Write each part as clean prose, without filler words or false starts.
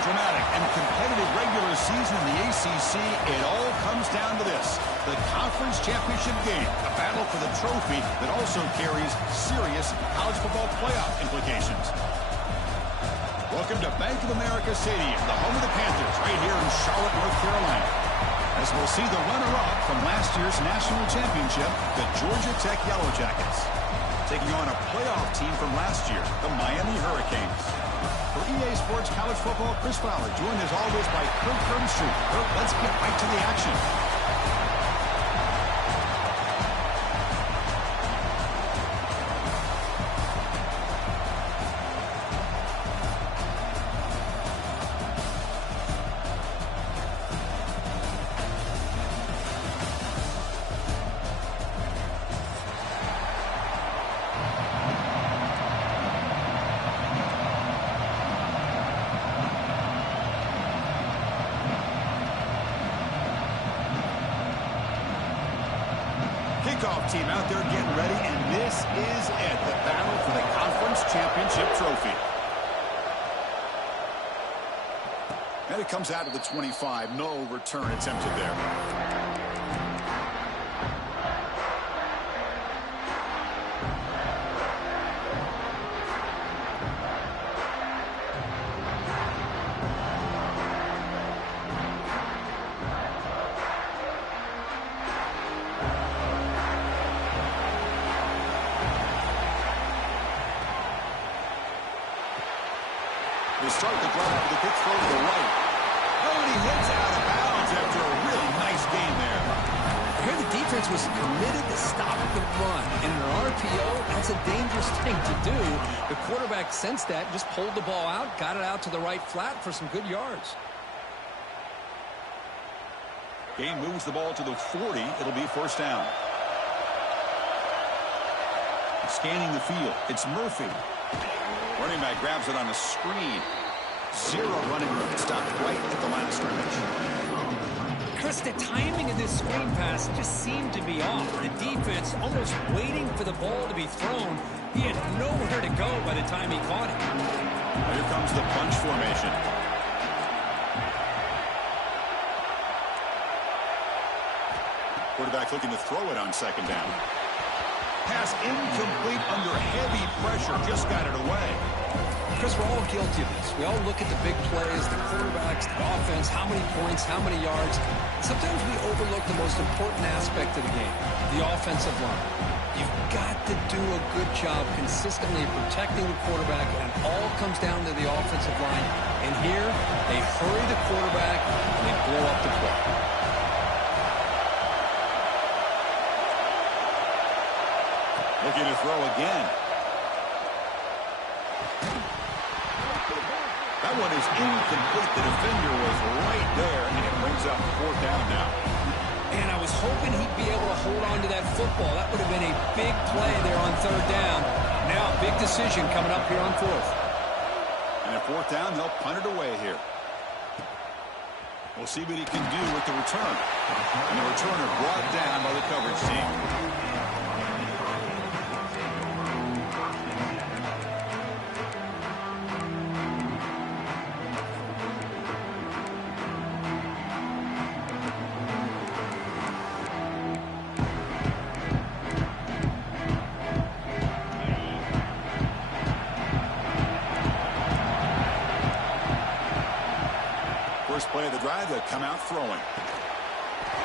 dramatic and competitive regular season in the ACC, it all comes down to this: the conference championship game, a battle for the trophy that also carries serious college football playoff implications. Welcome to Bank of America Stadium, the home of the Panthers, right here in Charlotte, North Carolina, as we'll see the runner-up from last year's national championship, the Georgia Tech Yellow Jackets, taking on a playoff team from last year, the Miami Hurricanes. For EA Sports College Football, Chris Fowler, joined as always by Kirk Crumbstreet. Kirk, let's get right to the action. Kickoff team out there getting ready, and this is it, the battle for the conference championship trophy. And it comes out to the 25. No return attempted there. They start the drive with a quick throw to the right. Oh, and he heads out of bounds after a really nice gain there. Here the defense was committed to stop the run. In an RPO, that's a dangerous thing to do. The quarterback sensed that, just pulled the ball out, got it out to the right flat for some good yards. Gain moves the ball to the 40. It'll be first down. Scanning the field, it's Murphy. Running back grabs it on a screen. Zero running room. Stopped right at the line of scrimmage. Chris, the timing of this screen pass just seemed to be off. The defense almost waiting for the ball to be thrown. He had nowhere to go by the time he caught it. Here comes the bunch formation. Quarterback looking to throw it on second down. Pass incomplete under heavy pressure. Just got it away. Chris, we're all guilty of this. We all look at the big plays, the quarterbacks, the offense, how many points, how many yards. Sometimes we overlook the most important aspect of the game, the offensive line. You've got to do a good job consistently protecting the quarterback, and it all comes down to the offensive line. And here, they hurry the quarterback, and they blow up the play. Looking to throw again. That one is incomplete. The defender was right there, and it brings up fourth down now. And I was hoping he'd be able to hold on to that football. That would have been a big play there on third down. Now a big decision coming up here on fourth. And at fourth down, they'll punt it away here. We'll see what he can do with the return. And the returner brought down by the coverage team. First play of the drive, they'll come out throwing.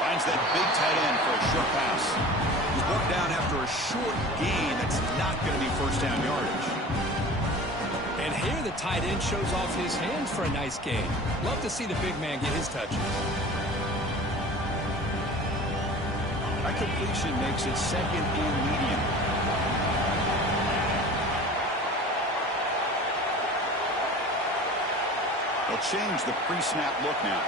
Finds that big tight end for a short pass. He's brought down after a short gain. That's not going to be first down yardage. And here the tight end shows off his hands for a nice gain. Love to see the big man get his touches. That completion makes it second and medium. They'll change the pre-snap look now.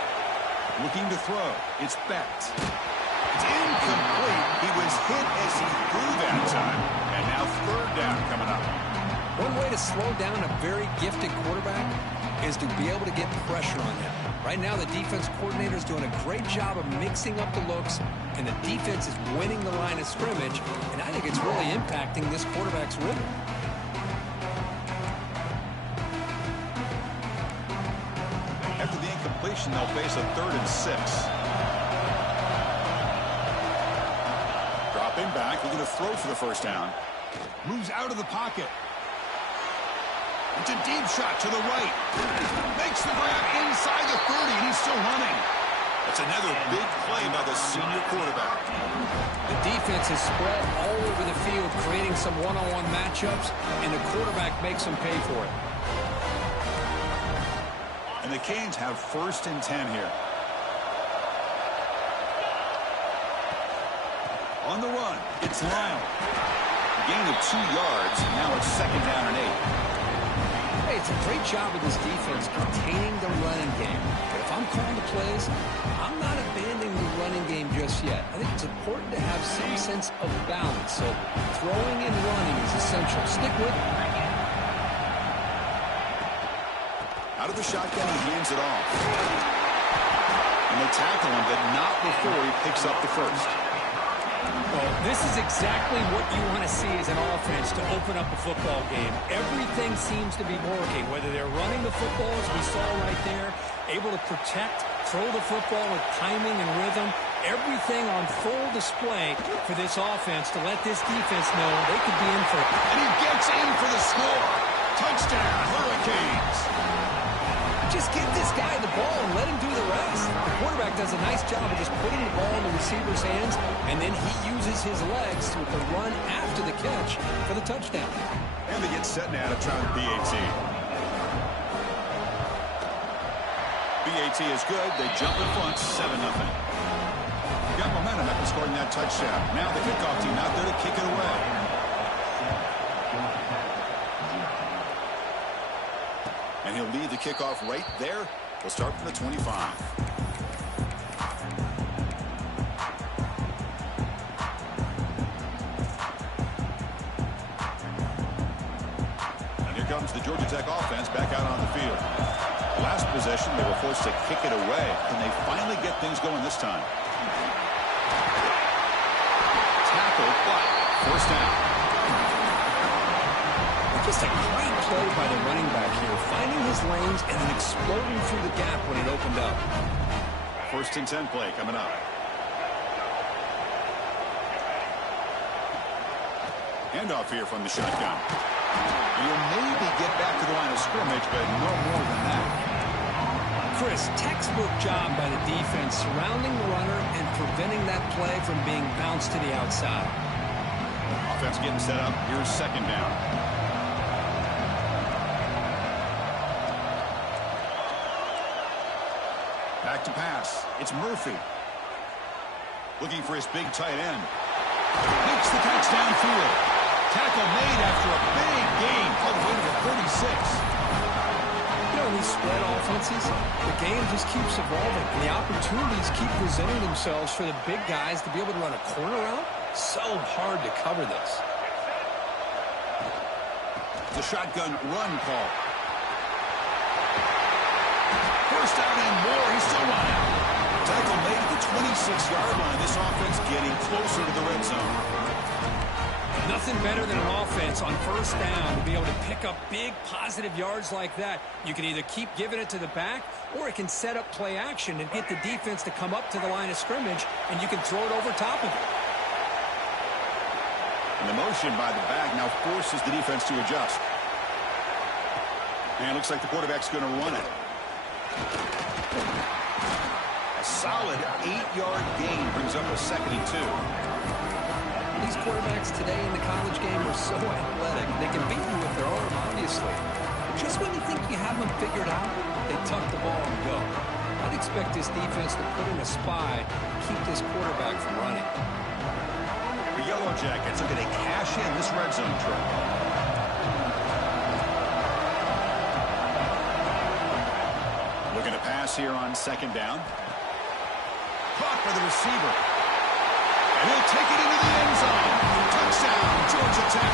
Looking to throw. It's Becht. It's incomplete. He was hit as he threw that time. And now third down coming up. One way to slow down a very gifted quarterback is to be able to get pressure on him. Right now, the defense coordinator is doing a great job of mixing up the looks, and the defense is winning the line of scrimmage, and I think it's really impacting this quarterback's rhythm. formation, they'll face a 3rd and 6. Dropping back, looking to throw for the first down. Moves out of the pocket. It's a deep shot to the right. Makes the grab inside the 30, and he's still running. That's another big play by the senior quarterback. The defense is spread all over the field, creating some one-on-one matchups, and the quarterback makes them pay for it. And the Canes have 1st and 10 here. On the run, it's Lyle. Gain of 2 yards. Now it's 2nd down and 8. Hey, it's a great job of this defense containing the running game. But if I'm calling the plays, I'm not abandoning the running game just yet. I think it's important to have some sense of balance. So throwing and running is essential. Stick with it. Out of the shotgun, he hands it off. And they tackle him, but not before he picks up the first. Well, this is exactly what you want to see as an offense to open up a football game. Everything seems to be working, whether they're running the football, as we saw right there, able to protect, throw the football with timing and rhythm. Everything on full display for this offense to let this defense know they could be in for it. And he gets in for the score. Touchdown, Hurricanes. Just give this guy the ball and let him do the rest. The quarterback does a nice job of just putting the ball in the receiver's hands, and then he uses his legs with the run after the catch for the touchdown. And they get set now to try the BAT. BAT is good. They jump in front, 7-0. Got momentum after scoring that touchdown. Now the kickoff team out there to kick it away. And he'll lead the kickoff right there. We'll start from the 25. And here comes the Georgia Tech offense back out on the field. Last possession, they were forced to kick it away. Can they finally get things going this time? Tackle, but first down. Just a great play by the running back here, finding his lanes and then exploding through the gap when it opened up. 1st and 10 play coming up. Handoff here from the shotgun. He'll maybe get back to the line of scrimmage, but no more than that. Chris, textbook job by the defense surrounding the runner and preventing that play from being bounced to the outside. Offense getting set up. Here's 2nd down. Back to pass. It's Murphy. Looking for his big tight end. Makes the catch downfield. Tackle made after a big gain all the way to the 36. You know, in these spread offenses, the game just keeps evolving, and the opportunities keep presenting themselves for the big guys to be able to run a corner out. So hard to cover this. The shotgun run call. First down and more. He's still running. Tackle made at the 26-yard line. This offense getting closer to the red zone. Nothing better than an offense on first down to be able to pick up big positive yards like that. You can either keep giving it to the back, or it can set up play action and get the defense to come up to the line of scrimmage, and you can throw it over top of it. And the motion by the back now forces the defense to adjust. And it looks like the quarterback's going to run it. A solid 8-yard gain brings up a 2nd and 2. These quarterbacks today in the college game are so athletic. They can beat you with their arm, obviously. Just when you think you have them figured out, they tuck the ball and go. I'd expect this defense to put in a spy to keep this quarterback from running. The Yellow Jackets are going to cash in this red zone trip. Looking to pass here on 2nd down. Caught by the receiver. And he'll take it into the end zone. Touchdown, Georgia Tech.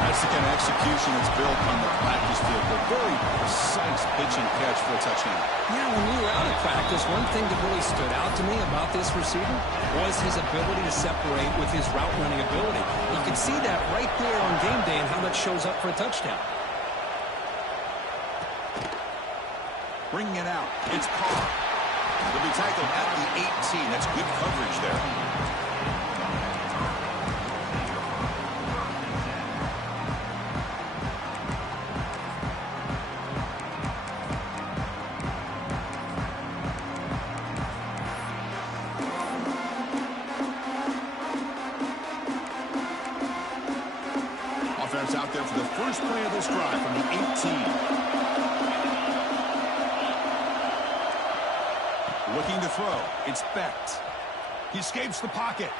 That's the kind of execution that's built on the practice field. A very precise pitch and catch for a touchdown. Yeah, when we were out of practice, one thing that really stood out to me about this receiver was his ability to separate with his route running ability. You can see that right there on game day and how that shows up for a touchdown. Bringing it out. It's Carr. He'll be tackled at the 18. That's good coverage there. Offense out there for the first play of this drive from the 18. Looking to throw. It's Becht. He escapes the pocket.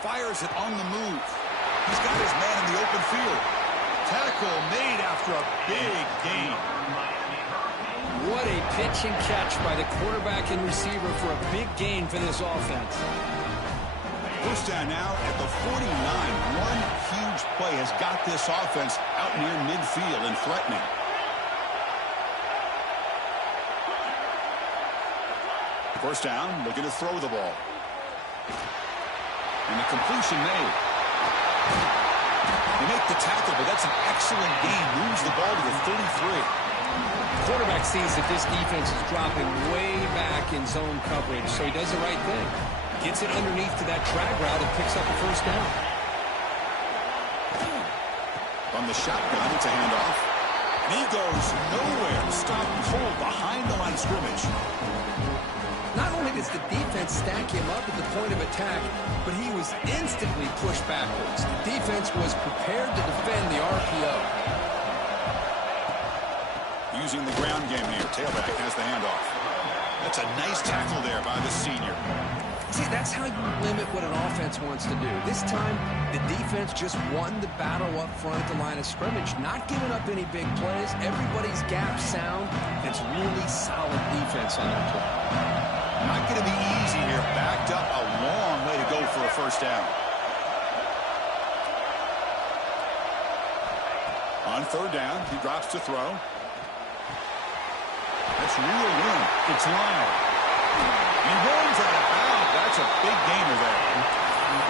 Fires it on the move. He's got his man in the open field. Tackle made after a big gain. What a pitch and catch by the quarterback and receiver for a big gain for this offense. First down now at the 49. One huge play has got this offense out near midfield and threatening. First down, looking to throw the ball. And the completion made. They make the tackle, but that's an excellent gain. Moves the ball to the 33. Quarterback sees that this defense is dropping way back in zone coverage, so he does the right thing. Gets it underneath to that drag route and picks up the first down. On the shotgun, it's a handoff. And he goes nowhere. Stopped cold behind the line of scrimmage. Not only does the defense stack him up at the point of attack, but he was instantly pushed backwards. The defense was prepared to defend the RPO. Using the ground game here. Tailback has the handoff. That's a nice tackle there by the senior. See, that's how you limit what an offense wants to do. This time, the defense just won the battle up front at the line of scrimmage, not giving up any big plays. Everybody's gap sound. It's really solid defense on that play. Not going to be easy here. Backed up a long way to go for a first down. On third down, he drops to throw. That's real room. It's Lyle. He runs out of bounds. That's a big gainer there.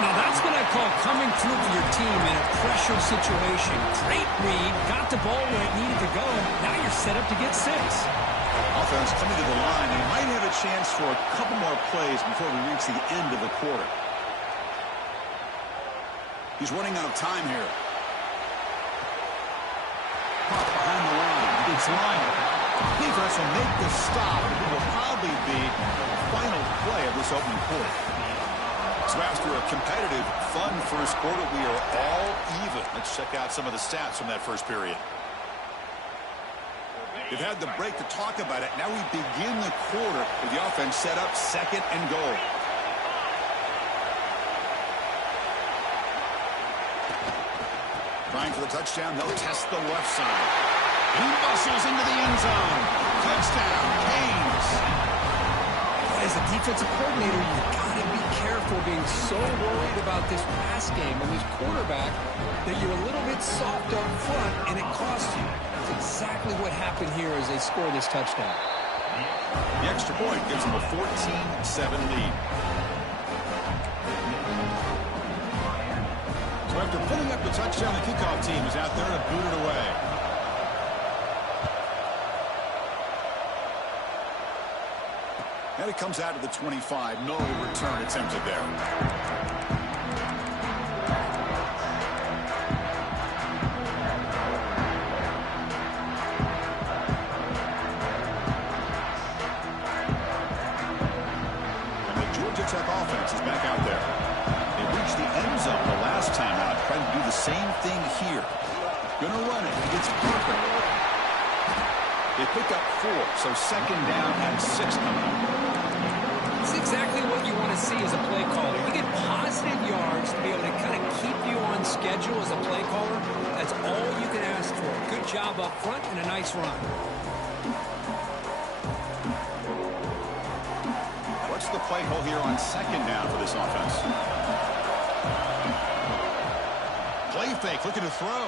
Now that's what I call coming through for your team in a pressure situation. Great read. Got the ball where it needed to go. Now you're set up to get 6. Offense coming to the line. They might have a chance for a couple more plays before we reach the end of the quarter. He's running out of time here. Pop behind the line. It's Lyle. Defense will make the stop. It will probably be the final play of this opening quarter. So after a competitive, fun first quarter, we are all even. Let's check out some of the stats from that first period. They've had the break to talk about it. Now we begin the quarter with the offense set up 2nd and goal. Trying for the touchdown. They'll test the left side. He muscles into the end zone. Touchdown, Canes. As a defensive coordinator, you've got to be careful being so worried about this pass game and this quarterback that you're a little bit soft up front and it costs you. That's exactly what happened here as they score this touchdown. The extra point gives them a 14-7 lead. So after putting up the touchdown, the kickoff team is out there to boot it away. And it comes out to the 25. No return attempted there. And the Georgia Tech offense is back out there. They reached the end zone the last time out, trying to do the same thing here. Gonna run it. It's Parker. They pick up 4, so 2nd down and 6 coming up. It's exactly what you want to see as a play caller. You get positive yards to be able to kind of keep you on schedule as a play caller. That's all you can ask for. Good job up front and a nice run. What's the play call here on 2nd down for this offense? Play fake, looking to throw.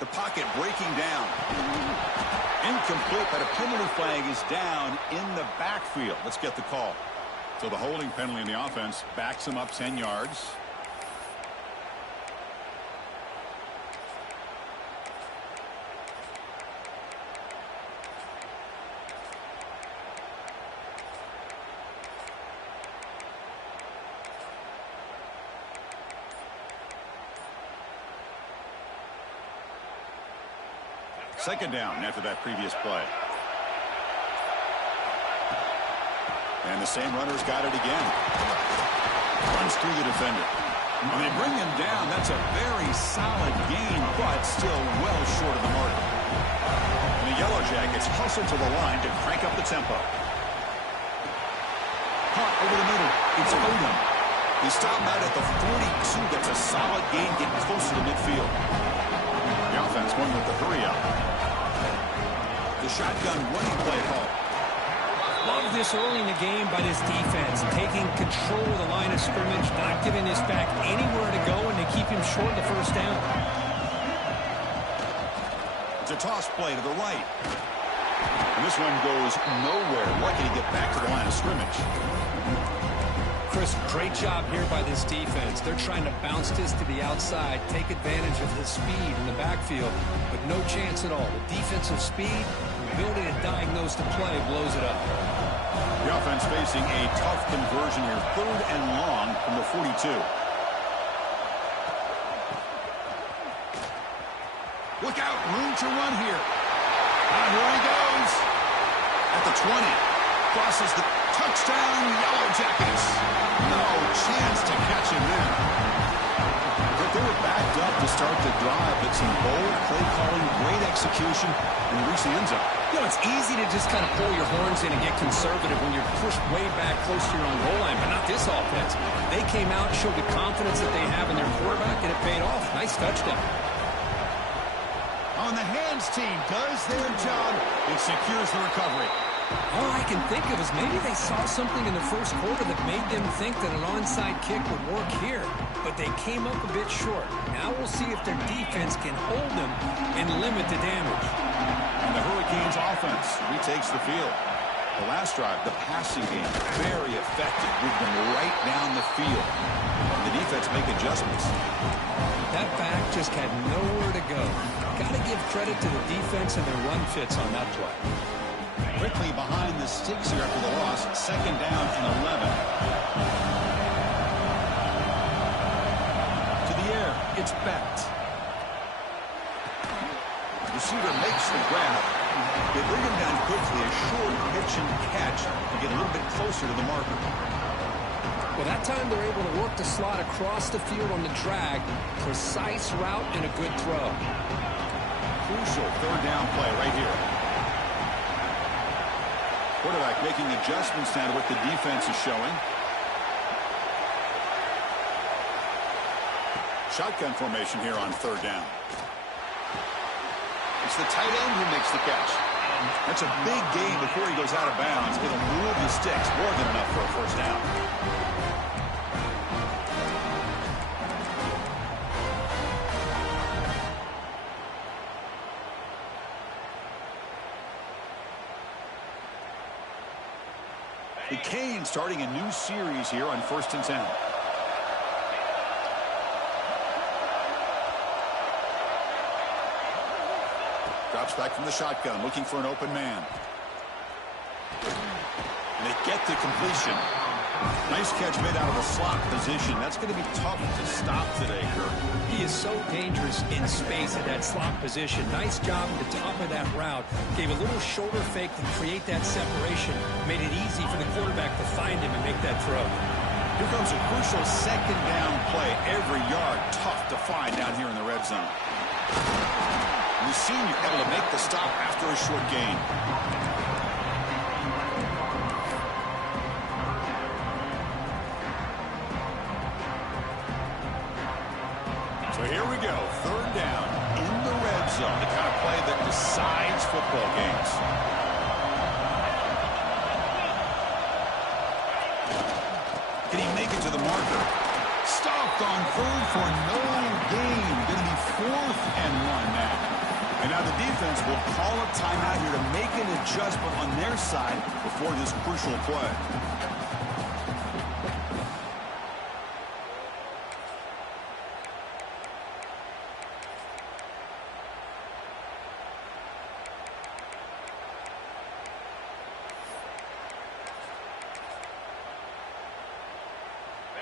The pocket breaking down. Incomplete, but a penalty flag is down in the backfield. Let's get the call. So the holding penalty in the offense backs him up 10 yards. Second down after that previous play. And the same runner's got it again. Runs through the defender. When they bring him down, that's a very solid gain, but still well short of the mark. And the Yellow Jackets hustle to the line to crank up the tempo. Caught over the middle. It's Odom. He stopped out at the 42. That's a solid gain, getting closer to midfield. The offense going with the hurry up. The shotgun running play call. Love this early in the game by this defense, taking control of the line of scrimmage, not giving this back anywhere to go, and they keep him short of the first down. It's a toss play to the right. And this one goes nowhere. Lucky to get back to the line of scrimmage. Chris, great job here by this defense. They're trying to bounce this to the outside, take advantage of his speed in the backfield, but no chance at all. The defensive speed, ability to diagnose the play, blows it up. The offense facing a tough conversion here. 3rd and long from the 42. Look out, room to run here. And here he goes. At the 20. Crosses the touchdown, Yellow Jackets. No chance to catch him there. But they were backed up to start the drive, but some bold play calling, great execution, and reach the end zone. You know, it's easy to just kind of pull your horns in and get conservative when you're pushed way back close to your own goal line, but not this offense. They came out, showed the confidence that they have in their quarterback, and it paid off. Nice touchdown. On the hands team does their job. It secures the recovery. All I can think of is maybe they saw something in the first quarter that made them think that an onside kick would work here, but they came up a bit short. Now we'll see if their defense can hold them and limit the damage. And the Hurricanes offense retakes the field. The last drive, the passing game, very effective. Moved them right down the field. And the defense make adjustments. That back just had nowhere to go. Got to give credit to the defense and their run fits on that play. Quickly behind the sticks here after the loss. 2nd down and 11. To the air. It's Becht. Receiver makes the grab. They bring him down quickly. A short pitch and catch to get a little bit closer to the marker. Well, that time they're able to work the slot across the field on the drag. Precise route and a good throw. Crucial 3rd down play right here. Quarterback making adjustments now to what the defense is showing. Shotgun formation here on 3rd down. It's the tight end who makes the catch. That's a big gain before he goes out of bounds. It'll move the sticks, more than enough for a 1st down. The Canes starting a new series here on 1st and 10. Drops back from the shotgun, looking for an open man. And they get the completion. Nice catch made out of a slot position. That's going to be tough to stop today, Kirk. He is so dangerous in space at that slot position. Nice job at the top of that route. Gave a little shoulder fake to create that separation. Made it easy for the quarterback to find him and make that throw. Here comes a crucial 2nd down play. Every yard tough to find down here in the red zone. And the senior able to make the stop after a short gain. So here we go, 3rd down in the red zone, the kind of play that decides football games. Can he make it to the marker? Stopped on 3rd for no gain. Going to be 4th and 1 now. And now the defense will call a timeout here to make an adjustment on their side before this crucial play.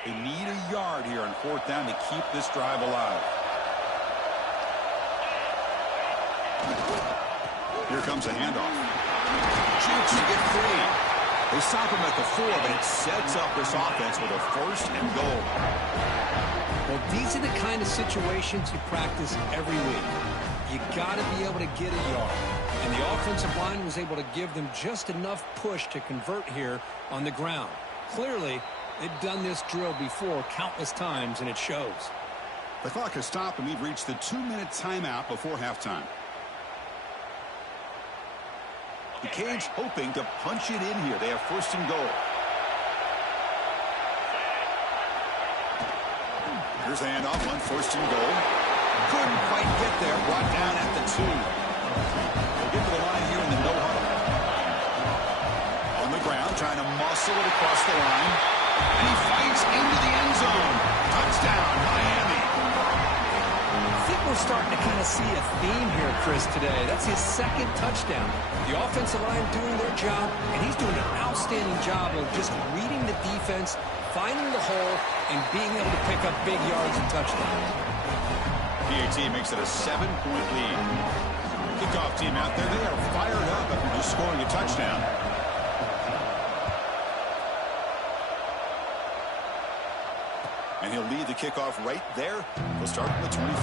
They need a yard here on 4th down to keep this drive alive. Here comes a handoff. Shoots to get free. They stop him at the 4, but it sets up this offense with a 1st and goal. Well, these are the kind of situations you practice every week. You got to be able to get a yard. And the offensive line was able to give them just enough push to convert here on the ground. Clearly, they've done this drill before countless times, and it shows. The clock has stopped, and we've reached the 2-minute timeout before halftime. The Canes hoping to punch it in here. They have 1st and goal. Here's the handoff on 1st and goal. Couldn't quite get there. Brought down at the 2. They'll get to the line here in the no huddle. On the ground, trying to muscle it across the line. And he fights into the end zone. Touchdown, Miami. I think we're starting to kind of see a theme here, Chris, today. That's his 2nd touchdown. The offensive line doing their job, and he's doing an outstanding job of just reading the defense, finding the hole, and being able to pick up big yards and touchdowns. PAT makes it a 7-point lead. Kickoff team out there, they are fired up after just scoring a touchdown. And he'll lead the kickoff right there. We'll start with the 25.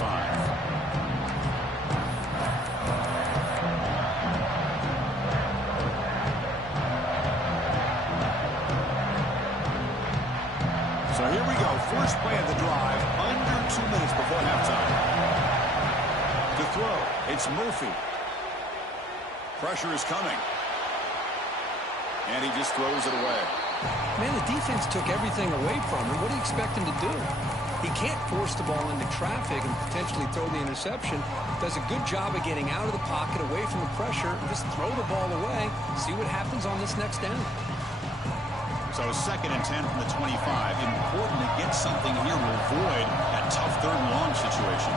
So here we go. First play of the drive, under 2 minutes before halftime. To throw, it's Murphy. Pressure is coming. And he just throws it away. Man, the defense took everything away from him. What do you expect him to do? He can't force the ball into traffic and potentially throw the interception. Does a good job of getting out of the pocket, away from the pressure, and just throw the ball away. See what happens on this next down. So 2nd and 10 from the 25. Important to get something here to avoid that tough 3rd and long situation.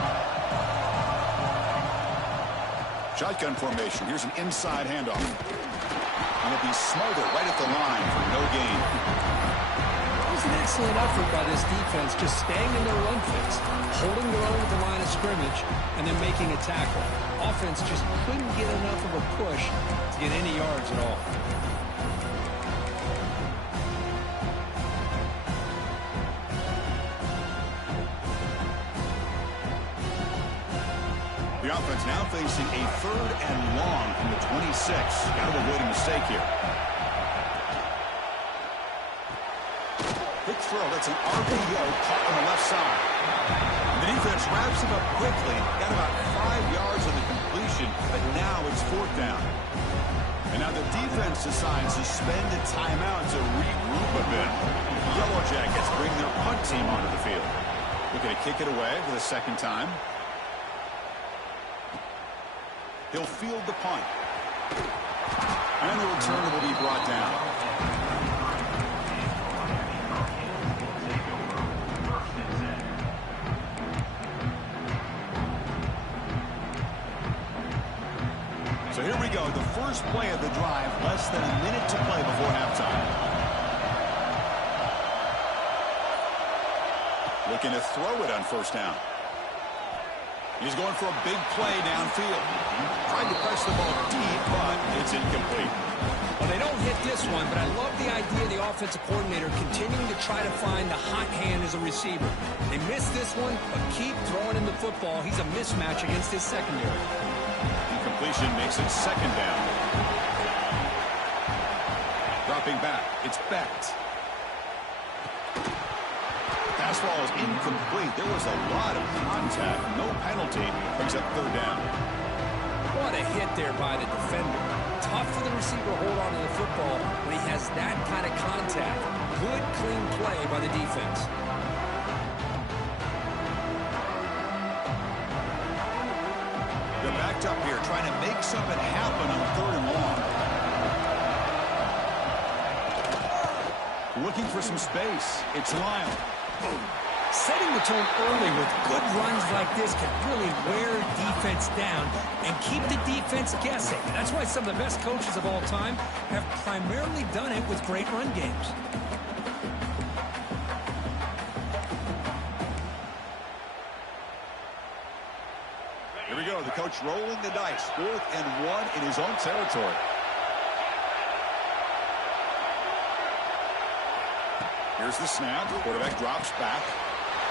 Shotgun formation. Here's an inside handoff. And it'll be smothered right at the line for no gain. It was an excellent effort by this defense, just staying in their run fits, holding their own at the line of scrimmage, and then making a tackle. Offense just couldn't get enough of a push to get any yards at all. The offense now facing a 3rd and long from the 26. Got to avoid a mistake here. Quick throw. That's an RPO caught on the left side. The defense wraps him up quickly. Got about 5 yards of the completion, but now it's 4th down. And now the defense decides to spend a timeout to regroup a bit. Yellow Jackets bring their punt team onto the field. Looking to kick it away for the 2nd time. He'll field the punt. And the return will be brought down. So here we go. The first play of the drive. Less than a minute to play before halftime. Looking to throw it on 1st down. He's going for a big play downfield. Trying to press the ball deep, but it's incomplete. Well, they don't hit this one, but I love the idea of the offensive coordinator continuing to try to find the hot hand as a receiver. They missed this one, but keep throwing him the football. He's a mismatch against his secondary. Incompletion makes it 2nd down. Dropping back, it's Becht. Fastball is incomplete. There was a lot of contact. No penalty. Brings up 3rd down. What a hit there by the defender. Tough for the receiver to hold on to the football when he has that kind of contact. Good, clean play by the defense. They're backed up here, trying to make something happen on 3rd and long. Looking for some space. It's Lyle. Setting the tone early with good runs like this can really wear defense down and keep the defense guessing. That's why some of the best coaches of all time have primarily done it with great run games. Here we go. The coach rolling the dice. 4th and 1 in his own territory. Here's the snap. Quarterback drops back.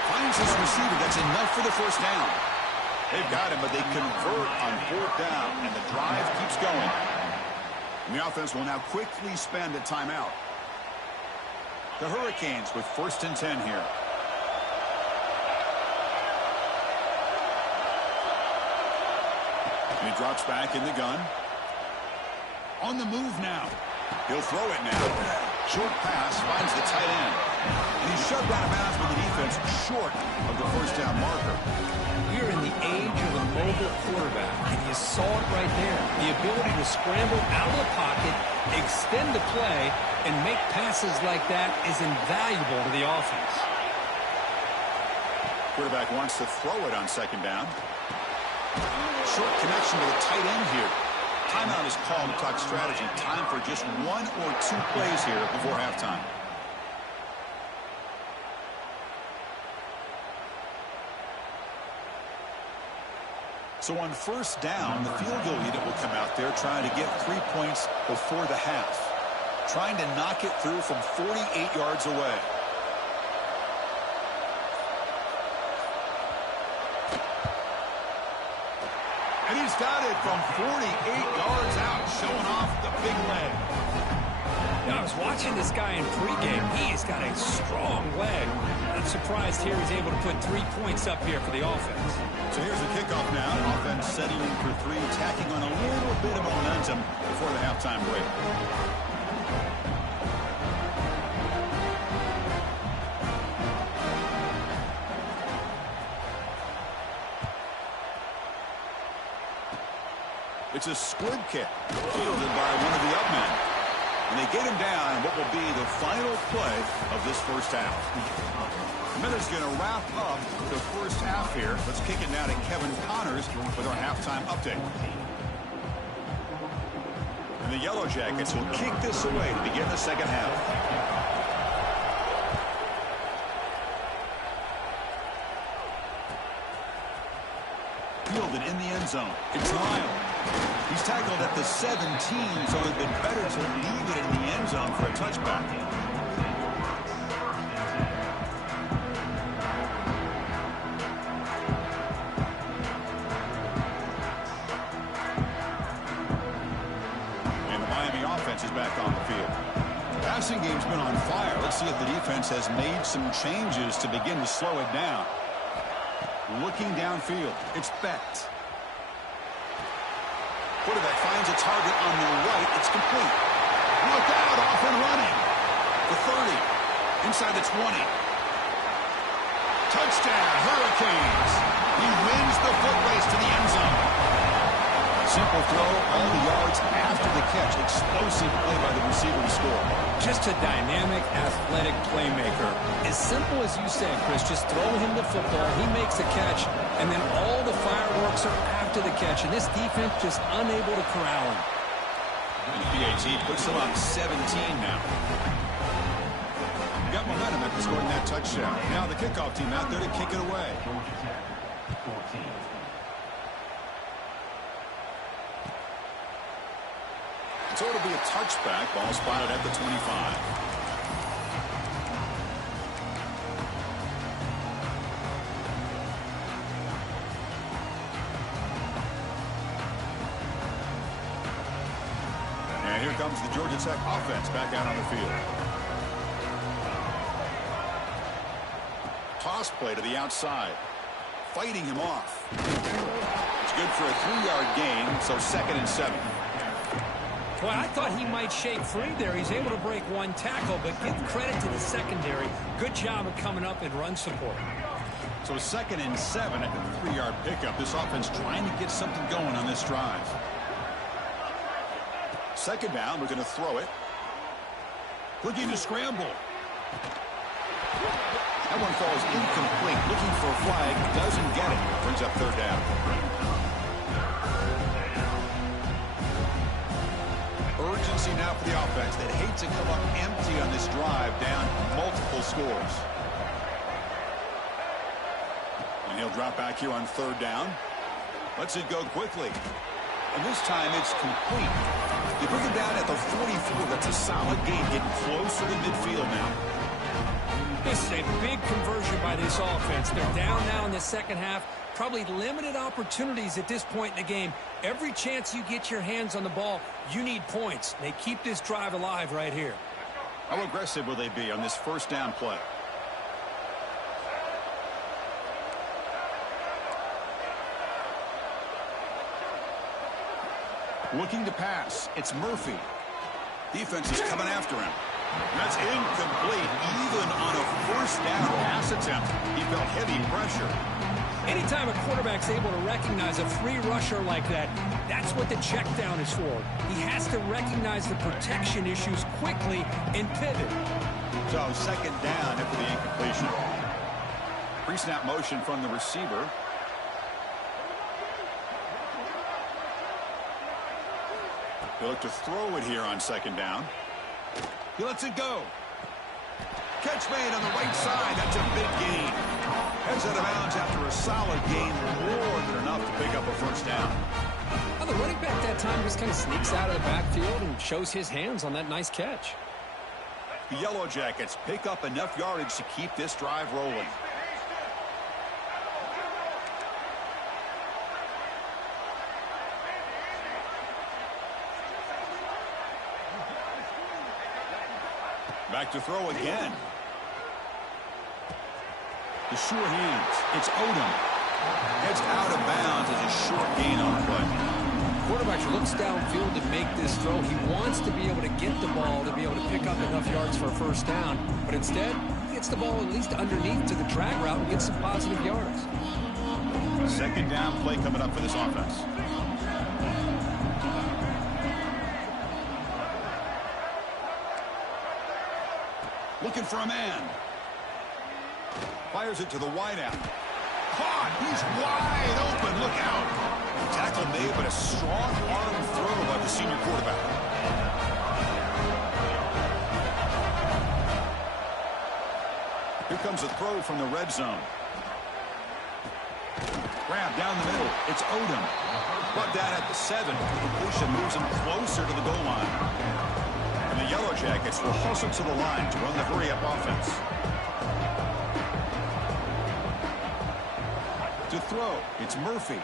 Finds his receiver. That's enough for the first down. They've got him, but they convert on 4th down, and the drive keeps going. And the offense will now quickly spend a timeout. The Hurricanes with 1st and 10 here. And he drops back in the gun. On the move now. He'll throw it now. Short pass finds the tight end. And he's shoved out of bounds with the defense short of the first down marker. We're in the age of the mobile quarterback, and you saw it right there. The ability to scramble out of the pocket, extend the play, and make passes like that is invaluable to the offense. Quarterback wants to throw it on 2nd down. Short connection to the tight end here. Timeout is called to talk strategy. Time for just 1 or 2 plays here before halftime. So on 1st down, the field goal unit will come out there trying to get 3 points before the half. Trying to knock it through from 48 yards away. And he's got it from 48 yards out, showing off the big leg. Now, I was watching this guy in pregame. He's got a strong leg. I'm surprised here he's able to put 3 points up here for the offense. So here's the kickoff now. Offense setting in for 3, tacking on a little bit of momentum before the halftime break. It's a squib kick, fielded by one of the up men. And they get him down in what will be the final play of this first half. Miller's going to wrap up the first half here. Let's kick it now to Kevin Connors with our halftime update. And the Yellow Jackets will kick this away to begin the second half. Fielded in the end zone. It's Lyle. He's tackled at the 17, so it would have been better to leave it in the end zone for a touchback. And the Miami offense is back on the field. Passing game's been on fire. Let's see if the defense has made some changes to begin to slow it down. Looking downfield. It's Becht. Quarterback finds a target on the right. It's complete. Look out, off and running. The 30. Inside the 20. Touchdown, Hurricanes. He wins the foot race to the end zone. Simple throw, all the yards after the catch. Explosive play by the receiver to score. Just a dynamic, athletic playmaker. As simple as you said, Chris, just throw him the football. He makes the catch, and then all the fireworks are after the catch. And this defense just unable to corral him. And the PAT puts them up 17 now. Got momentum after scoring that touchdown. Now the kickoff team out there to kick it away. So it'll be a touchback. Ball spotted at the 25. And here comes the Georgia Tech offense back out on the field. Toss play to the outside. Fighting him off. It's good for a 3-yard gain, so 2nd and 7. Boy, I thought he might shake free there. He's able to break one tackle, but give credit to the secondary. Good job of coming up in run support. So 2nd and 7 at the 3-yard pickup. This offense trying to get something going on this drive. 2nd down, we're going to throw it. Looking to scramble. That one falls incomplete. Looking for a flag. Doesn't get it. Brings up 3rd down. Urgency now for the offense that hates to come up empty on this drive, down multiple scores. And he'll drop back here on 3rd down. Lets it go quickly. And this time it's complete. You bring him down at the 44. That's a solid gain, getting closer to midfield now. This is a big conversion by this offense. They're down now in the second half. Probably limited opportunities at this point in the game. Every chance you get your hands on the ball, you need points. They keep this drive alive right here. How aggressive will they be on this first down play? Looking to pass. It's Murphy. Defense is coming after him. That's incomplete. Even on a first down pass attempt, he felt heavy pressure. Anytime a quarterback's able to recognize a free rusher like that, that's what the check down is for. He has to recognize the protection issues quickly and pivot. So second down after the incompletion. Pre-snap motion from the receiver. He'll look to throw it here on second down. He lets it go. Catch made on the right side. That's a big gain. Heads out of bounds after a solid gain. More than enough to pick up a first down. Well, the running back that time just kind of sneaks out of the backfield and shows his hands on that nice catch. The Yellow Jackets pick up enough yardage to keep this drive rolling. Back to throw again. The sure hands. It's Odom. Heads out of bounds as a short gain on the play. Quarterback looks downfield to make this throw. He wants to be able to get the ball to be able to pick up enough yards for a first down. But instead, he gets the ball at least underneath to the drag route and gets some positive yards. Second down play coming up for this offense. Looking for a man. Fires it to the wideout. Caught. He's wide open. Look out. Tackle made, but a strong arm throw by the senior quarterback. Here comes a throw from the red zone. Grab down the middle. It's Odom. Brought down at the 7. The completion moves him closer to the goal line. And the Yellow Jackets will hustle to the line to run the hurry-up offense. To throw, it's Murphy.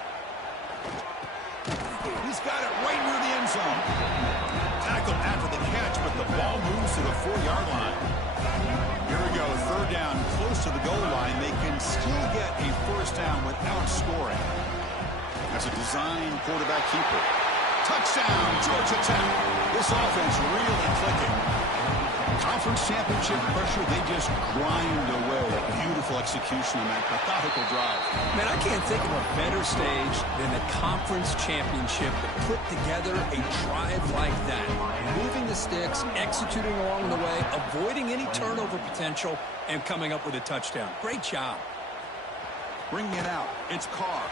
He's got it right near the end zone. Tackled after the catch, but the ball moves to the 4-yard line. Here we go, third down, close to the goal line. They can still get a first down without scoring. That's a design quarterback keeper. Touchdown, Georgia Tech. This offense really clicking. Conference championship pressure, they just grind away. Beautiful execution on that methodical drive. Man, I can't think of a better stage than the conference championship to put together a drive like that. Moving the sticks, executing along the way, avoiding any turnover potential, and coming up with a touchdown. Great job. Bringing it out, it's Carr.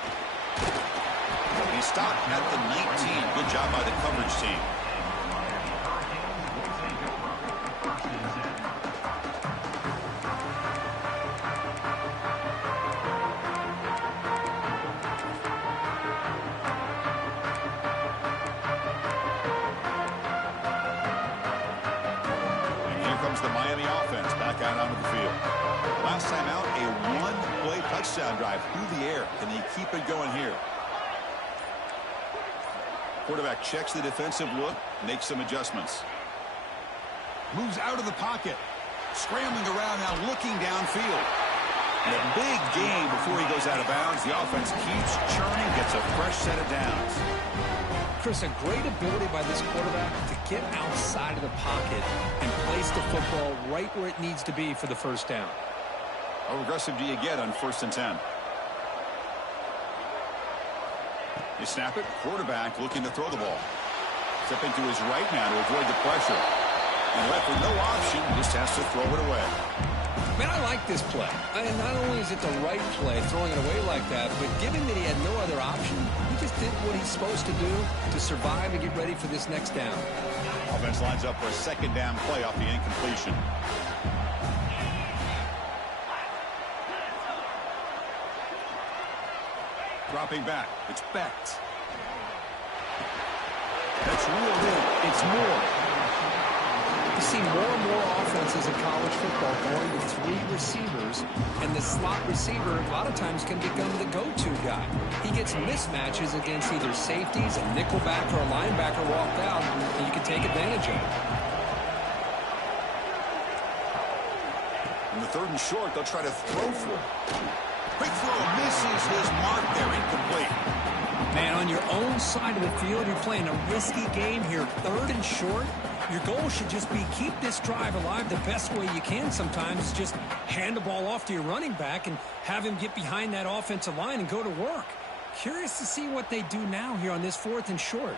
He stopped at the 19. Good job by the coverage team. The Miami offense back out onto the field. Last time out, a one-play touchdown drive through the air. Can they keep it going here? Quarterback checks the defensive look, makes some adjustments. Moves out of the pocket. Scrambling around now, looking downfield. And a big gain before he goes out of bounds. The offense keeps churning, gets a fresh set of downs. Chris, a great ability by this quarterback to get outside of the pocket and place the football right where it needs to be for the first down. How aggressive do you get on 1st and 10? You snap it, quarterback looking to throw the ball. Stepping to his right now to avoid the pressure. And left with no option, just has to throw it away. Man, I like this play. And not only is it the right play, throwing it away like that, but given that he had no other option, he just did what he's supposed to do to survive and get ready for this next down. Offense lines up for a second down play off the incompletion. Dropping back. It's Becht. That's reeled in. It's Moore. You see more and more offenses in college football going to 3 receivers, and the slot receiver a lot of times can become the go-to guy. He gets mismatches against either safeties, a nickelback, or a linebacker walked out, and you can take advantage of it. In the 3rd and short, they'll try to throw for it. Quick throw misses his mark there, incomplete. Man, on your own side of the field, you're playing a risky game here. 3rd and short. Your goal should just be keep this drive alive the best way you can sometimes. Is just hand the ball off to your running back and have him get behind that offensive line and go to work. Curious to see what they do now here on this 4th and short.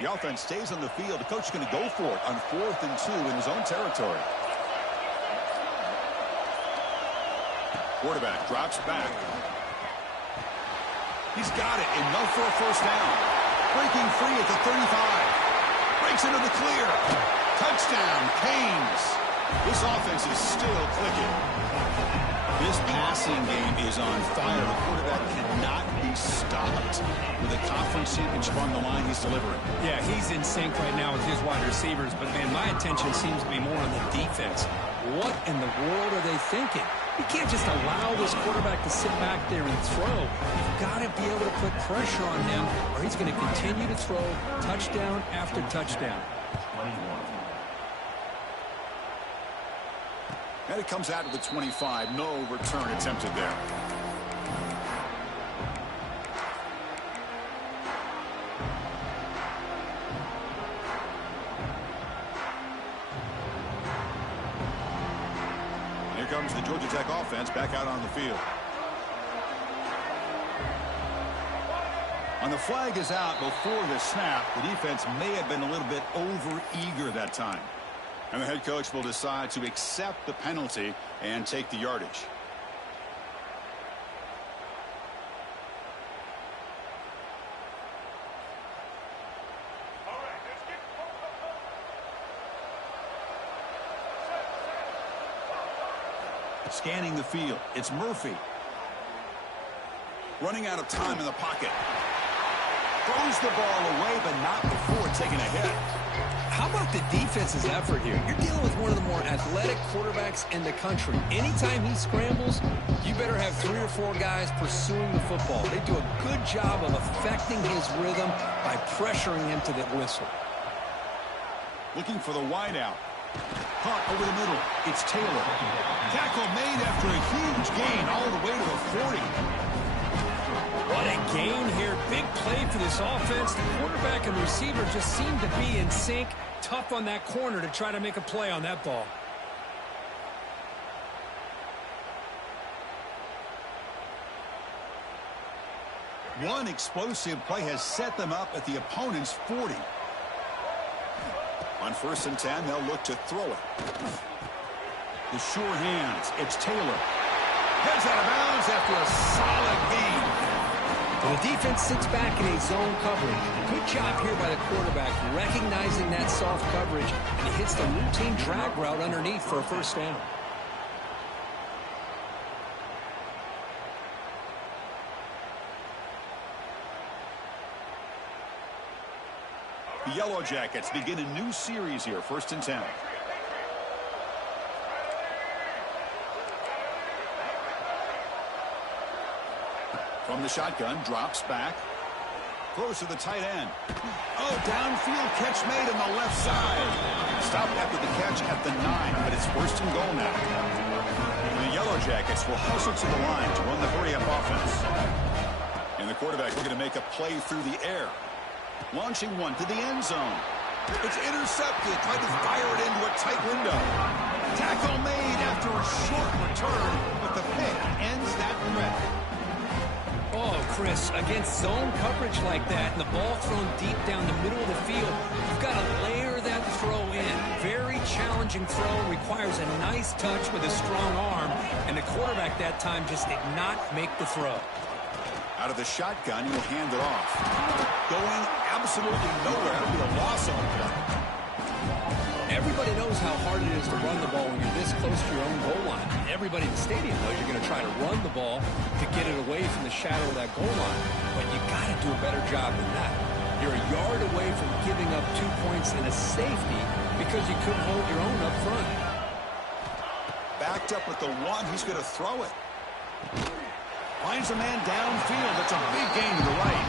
The offense stays on the field. The coach is going to go for it on 4th and 2 in his own territory. Quarterback drops back. He's got it. Enough for a first down. Breaking free at the 35. Breaks into the clear. Touchdown, Canes. This offense is still clicking. This passing game is on fire. The quarterback cannot be stopped. With a conference championship on the line, he's delivering. Yeah, he's in sync right now with his wide receivers, but, man, my attention seems to be more on the defense. What in the world are they thinking? You can't just allow this quarterback to sit back there and throw. You've got to be able to put pressure on him, or he's going to continue to throw touchdown after touchdown. And it comes out of the 25. No return attempted there. Here comes the Georgia Tech offense back out on the field. And the flag is out before the snap. The defense may have been a little bit over-eager that time. And the head coach will decide to accept the penalty and take the yardage. Scanning the field. It's Murphy. Running out of time in the pocket. Throws the ball away, but not before taking a hit. How about the defense's effort here? You're dealing with one of the more athletic quarterbacks in the country. Anytime he scrambles, you better have 3 or 4 guys pursuing the football. They do a good job of affecting his rhythm by pressuring him to the whistle. Looking for the wideout. Caught over the middle. It's Taylor. Tackle made after a huge gain all the way to the 40. What a gain here. Big play for this offense. The quarterback and receiver just seem to be in sync. Tough on that corner to try to make a play on that ball. One explosive play has set them up at the opponent's 40. On 1st and 10, they'll look to throw it. The sure hands. It's Taylor. Heads out of bounds after a solid gain. Well, the defense sits back in a zone coverage. Good job here by the quarterback, recognizing that soft coverage, and he hits the routine drag route underneath for a first down. The Yellow Jackets begin a new series here, 1st and 10. From the shotgun, drops back. Throws to the tight end. Oh, downfield catch made on the left side. Stopped after the catch at the 9, but it's 1st and goal now. The Yellow Jackets will hustle to the line to run the hurry-up offense. And the quarterback looking to make a play through the air. Launching one to the end zone. It's intercepted. Tried to fire it into a tight window. Tackle made after a short return, but the pick ends that threat. Oh, Chris, against zone coverage like that and the ball thrown deep down the middle of the field, you've got to layer that throw in. Very challenging throw, requires a nice touch with a strong arm, and the quarterback that time just did not make the throw. Out of the shotgun, he'll hand it off. Going absolutely nowhere. It'll be a loss on the play. Everybody knows how hard it is to run the ball when you're this close to your own goal line. Everybody in the stadium knows you're going to try to run the ball to get it away from the shadow of that goal line. But you got to do a better job than that. You're a yard away from giving up 2 points and a safety because you couldn't hold your own up front. Backed up with the one, he's going to throw it. Finds a man downfield. That's a big gain to the right.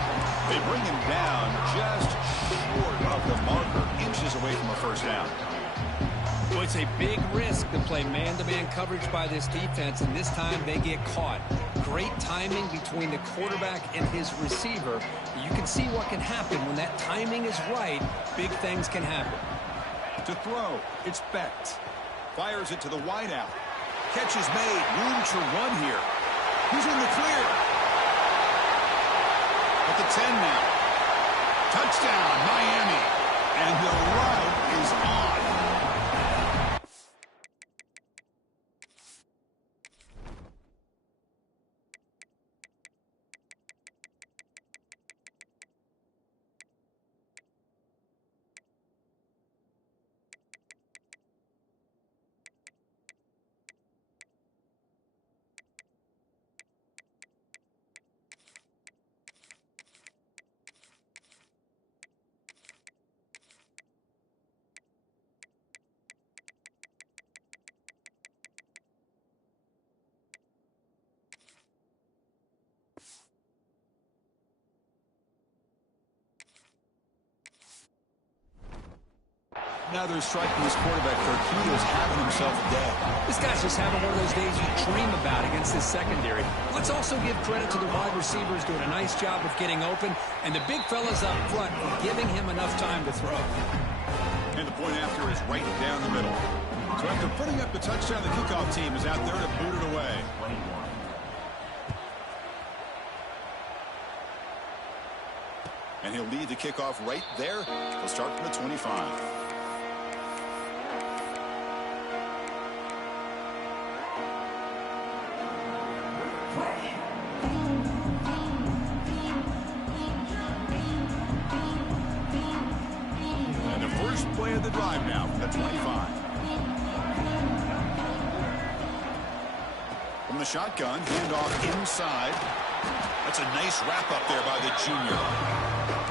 They bring him down just short of the marker, inches away from a first down. Well, it's a big risk to play man-to-man coverage by this defense, and this time they get caught. Great timing between the quarterback and his receiver. You can see what can happen when that timing is right. Big things can happen. To throw, it's Becht. Fires it to the wideout. Catch is made. Room to run here. He's in the clear. At the 10 now. Touchdown, Miami. And the route is on. Now they're striking his quarterback. Kirk having himself a day. This guy's just having one of those days you dream about against this secondary. Let's also give credit to the wide receivers doing a nice job of getting open, and the big fellas up front giving him enough time to throw. And the point after is right down the middle. So after putting up the touchdown, the kickoff team is out there to boot it away. And he'll lead the kickoff right there. He'll start from the 25. Play of the drive now from the 25. From the shotgun, handoff inside. That's a nice wrap up there by the junior.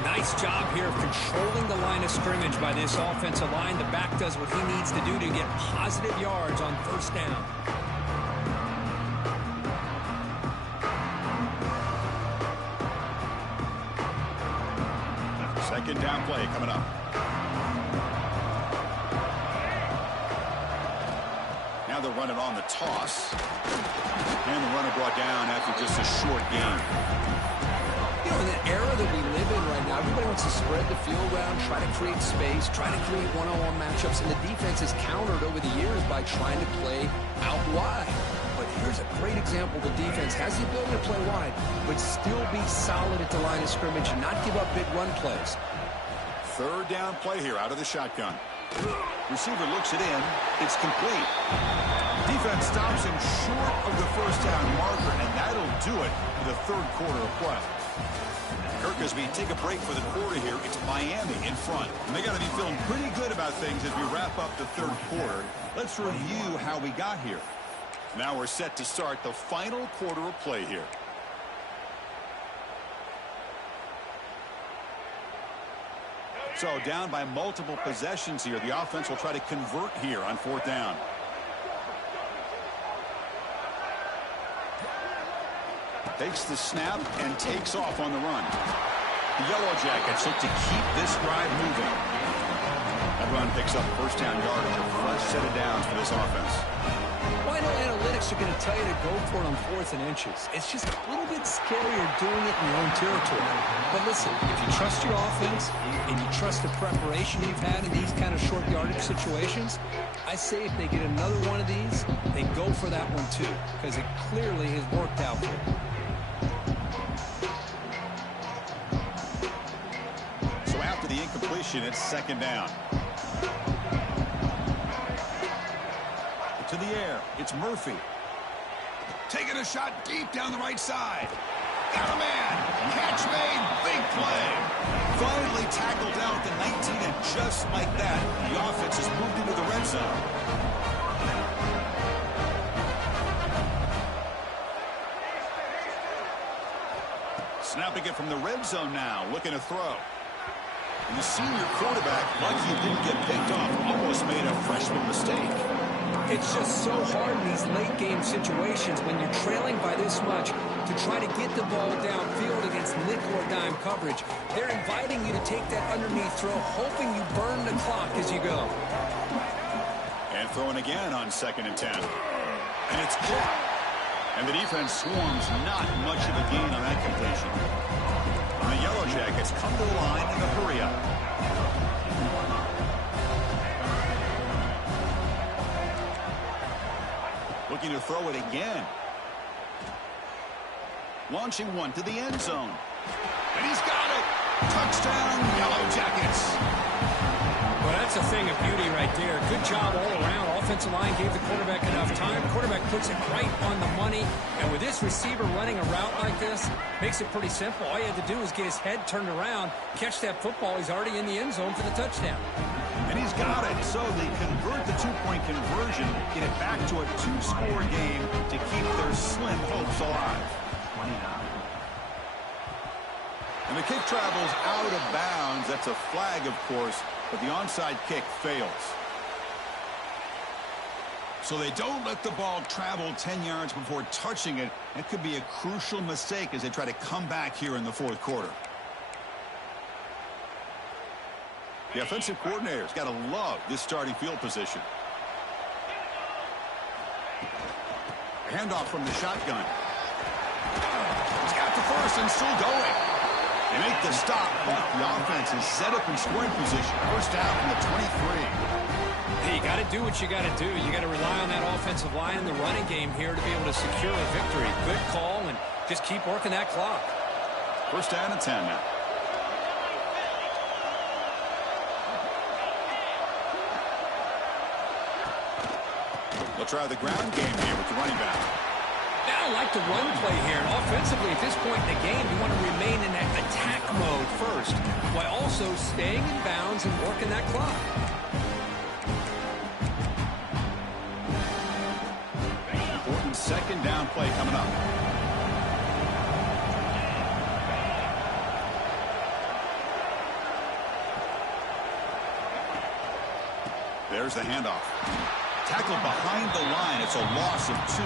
Nice job here of controlling the line of scrimmage by this offensive line. The back does what he needs to do to get positive yards on first down. Second down play coming up. Now they'll run it on the toss. And the runner brought down after just a short gain. You know, in the era that we live in right now, everybody wants to spread the field around, try to create space, try to create one-on-one matchups, and the defense has countered over the years by trying to play out wide. But here's a great example. The defense has the ability to play wide, but still be solid at the line of scrimmage and not give up big run plays. Third down play here out of the shotgun. Receiver looks it in. It's complete. Defense stops him short of the first down marker, and that'll do it for the third quarter of play. Kirk, as we take a break for the quarter here, it's Miami in front. And they got to be feeling pretty good about things as we wrap up the third quarter. Let's review how we got here. Now we're set to start the final quarter of play here. So down by multiple possessions here. The offense will try to convert here on fourth down. Takes the snap and takes off on the run. The Yellow Jackets look to keep this drive moving. That run picks up first down yardage, a fresh set of downs for this offense. Well, I know analytics are going to tell you to go for it on 4th and inches. It's just a little bit scarier doing it in your own territory. But listen, if you trust your offense and you trust the preparation you've had in these kind of short yardage situations, I say if they get another one of these, they go for that one too, because it clearly has worked out for them. So after the incompletion, it's second down. To the air, it's Murphy. Taking a shot deep down the right side. Got a man. Catch made. Big play. Finally tackled down at the 19, and just like that, the offense has moved into the red zone. Snapping it from the red zone now, looking to throw. And the senior quarterback, like he didn't get picked off, almost made a freshman mistake. It's just so hard in these late-game situations when you're trailing by this much to try to get the ball downfield against nickel or dime coverage. They're inviting you to take that underneath throw, hoping you burn the clock as you go. And throwing again on 2nd and 10. And it's caught. And the defense swarms not much of a gain on that completion. And the Yellow Jackets come to the line in a hurry-up. Looking to throw it again. Launching one to the end zone. And he's got it. Touchdown, Yellow Jackets. Well, that's a thing of beauty right there. Good job all around. Offensive line gave the quarterback enough time. Quarterback puts it right on the money. And with this receiver running a route like this, makes it pretty simple. All you had to do is get his head turned around, catch that football. He's already in the end zone for the touchdown. And he's got it. So they convert the two-point conversion, get it back to a two-score game to keep their slim hopes alive. And the kick travels out of bounds. That's a flag, of course, but the onside kick fails. So they don't let the ball travel 10 yards before touching it. That could be a crucial mistake as they try to come back here in the fourth quarter. The offensive coordinator's got to love this starting field position. Handoff from the shotgun. He's got the first and still going. They make the stop, but the offense is set up in scoring position. First down from the 23. Hey, you got to do what you got to do. You got to rely on that offensive line in the running game here to be able to secure a victory. Good call, and just keep working that clock. First down and 10 now. They'll try the ground game here with the running back. Now, I like the run play here. And offensively, at this point in the game, you want to remain in that attack mode first, while also staying in bounds and working that clock. Important second down play coming up. There's the handoff. Tackled behind the line. It's a loss of 2.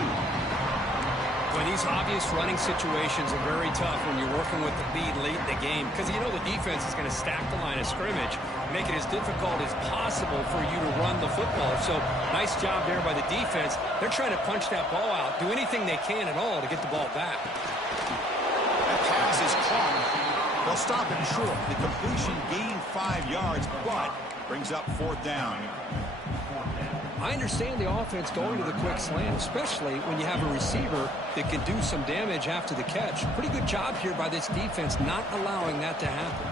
Well, these obvious running situations are very tough when you're working with the lead late in the game, because you know the defense is going to stack the line of scrimmage, make it as difficult as possible for you to run the football. So nice job there by the defense. They're trying to punch that ball out, do anything they can at all to get the ball back. That pass is caught. They'll stop him short. The completion gained 5 yards, but brings up 4th down. I understand the offense going to the quick slant, especially when you have a receiver that can do some damage after the catch. Pretty good job here by this defense not allowing that to happen.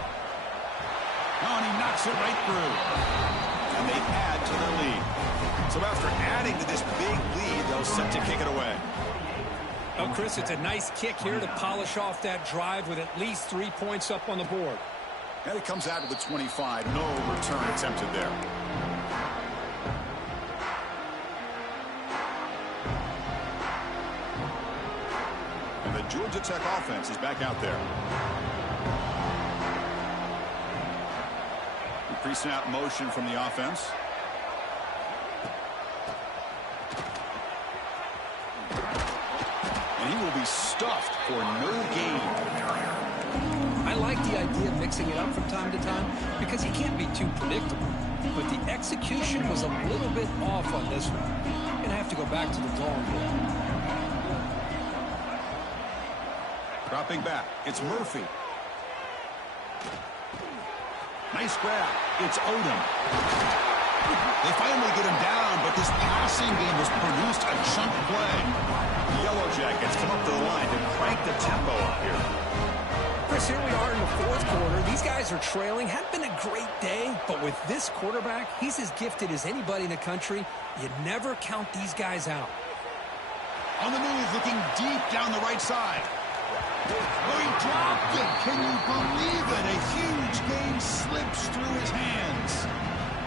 Oh, and he knocks it right through. And they add to their lead. So after adding to this big lead, they'll set to kick it away. Well, Chris, it's a nice kick here to polish off that drive with at least 3 points up on the board. And it comes out of the 25. No return attempted there. And the Georgia Tech offense is back out there. Pre-snap motion from the offense. And he will be stuffed for no gain. I like the idea of mixing it up from time to time because he can't be too predictable. But the execution was a little bit off on this one. You're going to have to go back to the drawing board. Dropping back. It's Murphy. Nice grab. It's Odom. They finally get him down, but this passing game has produced a chunk play. The Yellow Jackets come up to the line to crank the tempo up here. Chris, here we are in the fourth quarter. These guys are trailing. Hadn't been a great day, but with this quarterback, he's as gifted as anybody in the country. You never count these guys out. On the move, looking deep down the right side. Oh, he dropped it. Can you believe it? A huge game slips through his hands.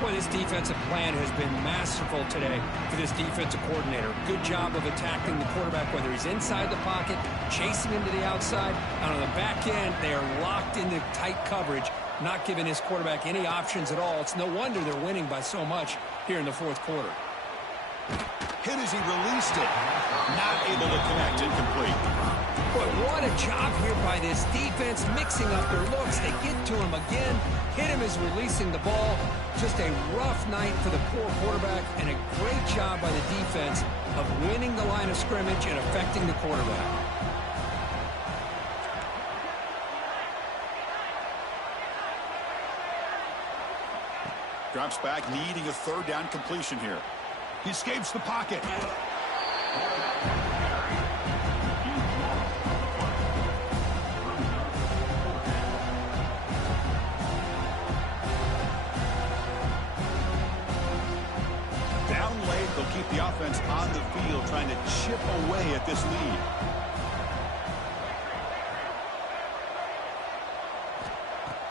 Boy, this defensive plan has been masterful today for this defensive coordinator. Good job of attacking the quarterback, whether he's inside the pocket, chasing him to the outside, and on the back end, they are locked into tight coverage, not giving his quarterback any options at all. It's no wonder they're winning by so much here in the fourth quarter. Hit as he released it. Not able to connect. Incomplete. But what a job here by this defense, mixing up their looks. They get to him again. Hit him as releasing the ball. Just a rough night for the poor quarterback, and a great job by the defense of winning the line of scrimmage and affecting the quarterback. Drops back, needing a third down completion here. He escapes the pocket. Down late, they'll keep the offense on the field, trying to chip away at this lead.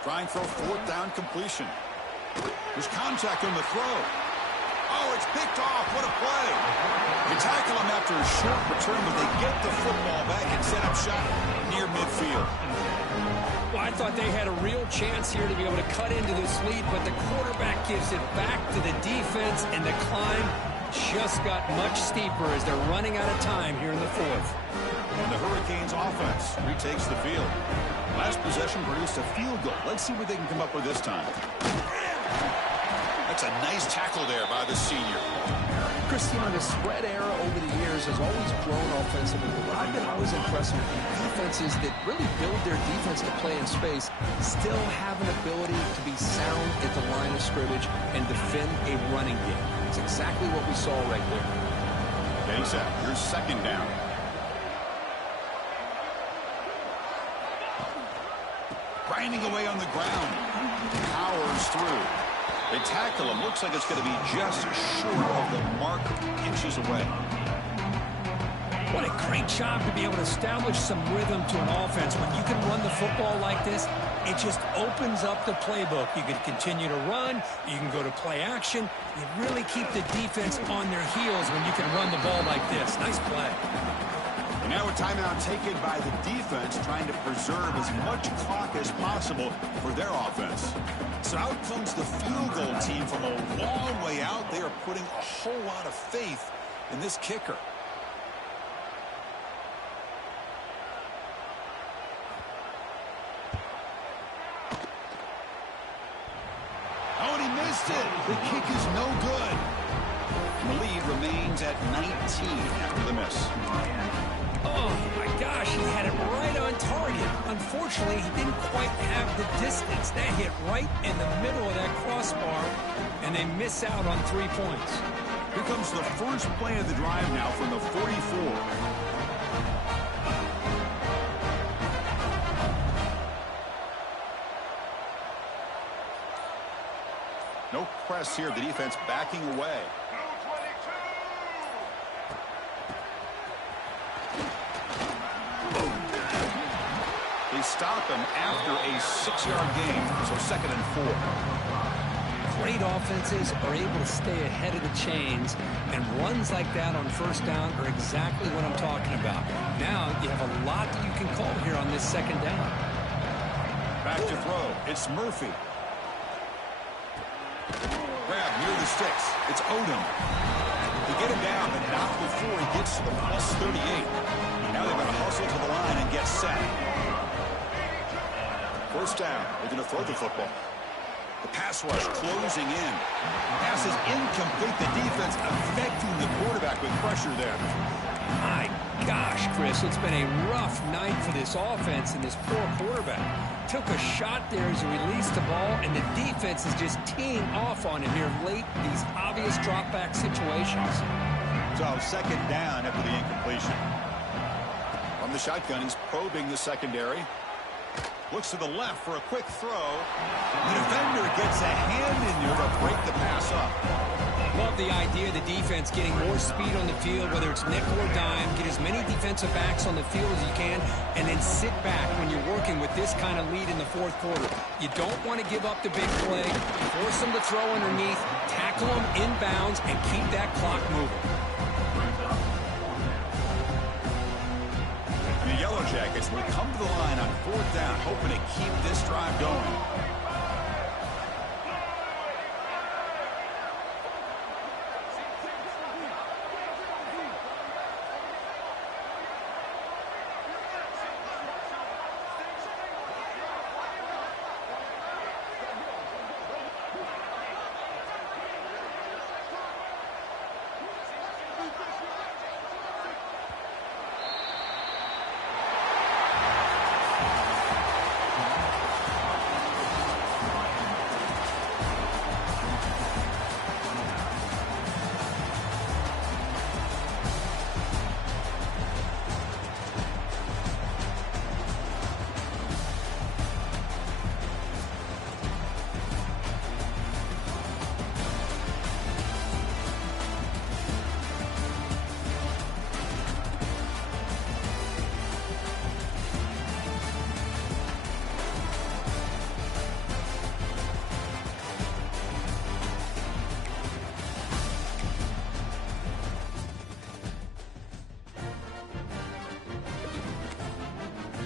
Trying for a fourth down completion. There's contact on the throw. Oh, it's picked off. What a play. They tackle him after a short return, but they get the football back and set up shop near midfield. Well, I thought they had a real chance here to be able to cut into this lead, but the quarterback gives it back to the defense, and the climb just got much steeper as they're running out of time here in the fourth. And the Hurricanes offense retakes the field. Last possession produced a field goal. Let's see what they can come up with this time. That's a nice tackle there by the senior. Christian, the spread era over the years has always grown offensively. But I've been always impressed with defenses that really build their defense to play in space, still have an ability to be sound at the line of scrimmage and defend a running game. It's exactly what we saw right there. Getting set. Here's second down. Grinding away on the ground. Powers through. They tackle him. Looks like it's going to be just short of the mark, inches away. What a great job to be able to establish some rhythm to an offense. When you can run the football like this, it just opens up the playbook. You can continue to run. You can go to play action. You really keep the defense on their heels when you can run the ball like this. Nice play. And now a timeout taken by the defense, trying to preserve as much clock as possible for their offense. So out comes the field goal team from a long way out. They are putting a whole lot of faith in this kicker. Oh, and he missed it. The kick is no good. And the lead remains at 19 after the miss. Oh, my gosh, he had it right on target. Unfortunately, he didn't quite have the distance. That hit right in the middle of that crossbar, and they miss out on 3 points. Here comes the first play of the drive now from the 44. No press here. The defense backing away. They stop him after a 6-yard gain, so 2nd and 4. Great offenses are able to stay ahead of the chains, and runs like that on first down are exactly what I'm talking about. Now you have a lot that you can call here on this 2nd down. Back to throw. It's Murphy. Grab near the sticks. It's Odom. They get him down, but not before he gets to the plus 38. Now they've got to hustle to the line and get set. First down. They're going to throw the football. The pass rush closing in. Pass is incomplete. The defense affecting the quarterback with pressure there. My gosh, Chris, it's been a rough night for this offense and this poor quarterback. Took a shot there as he released the ball, and the defense is just teeing off on him here late in these obvious drop-back situations. So 2nd down after the incompletion. From the shotgun, he's probing the secondary. Looks to the left for a quick throw. The defender gets a hand in there to break the pass up. Love the idea of the defense getting more speed on the field, whether it's nickel or dime. Get as many defensive backs on the field as you can, and then sit back when you're working with this kind of lead in the fourth quarter. You don't want to give up the big play. Force them to throw underneath, tackle them inbounds, and keep that clock moving. The Yellow Jackets will come to the line on fourth down, hoping to keep this drive going.